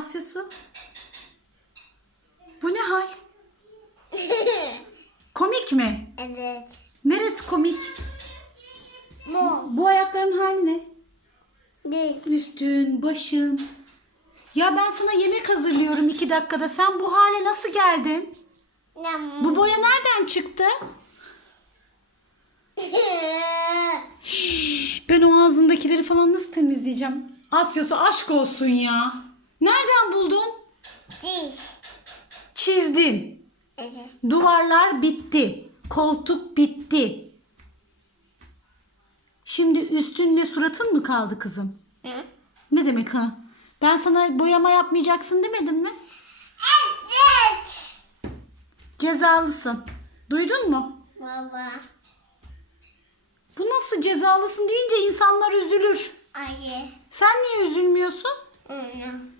Asya Su. Bu ne hal? Komik mi? evet. Neresi komik? Bu. Bu ayakların hali ne? Düz. Üstün, başın. Ya ben sana yemek hazırlıyorum iki dakikada. Sen bu hale nasıl geldin? Bu boya nereden çıktı? Ben o ağzındakileri falan nasıl temizleyeceğim? Asya'sı aşk olsun ya. Nereden buldun? Diş. Çizdin. Evet. Duvarlar bitti. Koltuk bitti. Şimdi üstünle suratın mı kaldı kızım? Hı? Ne demek ha? Ben sana boyama yapmayacaksın demedim mi? Evet. Cezalısın. Duydun mu? Baba. Bu nasıl cezalısın deyince insanlar üzülür. Ayı. Sen niye üzülmüyorsun? Onu.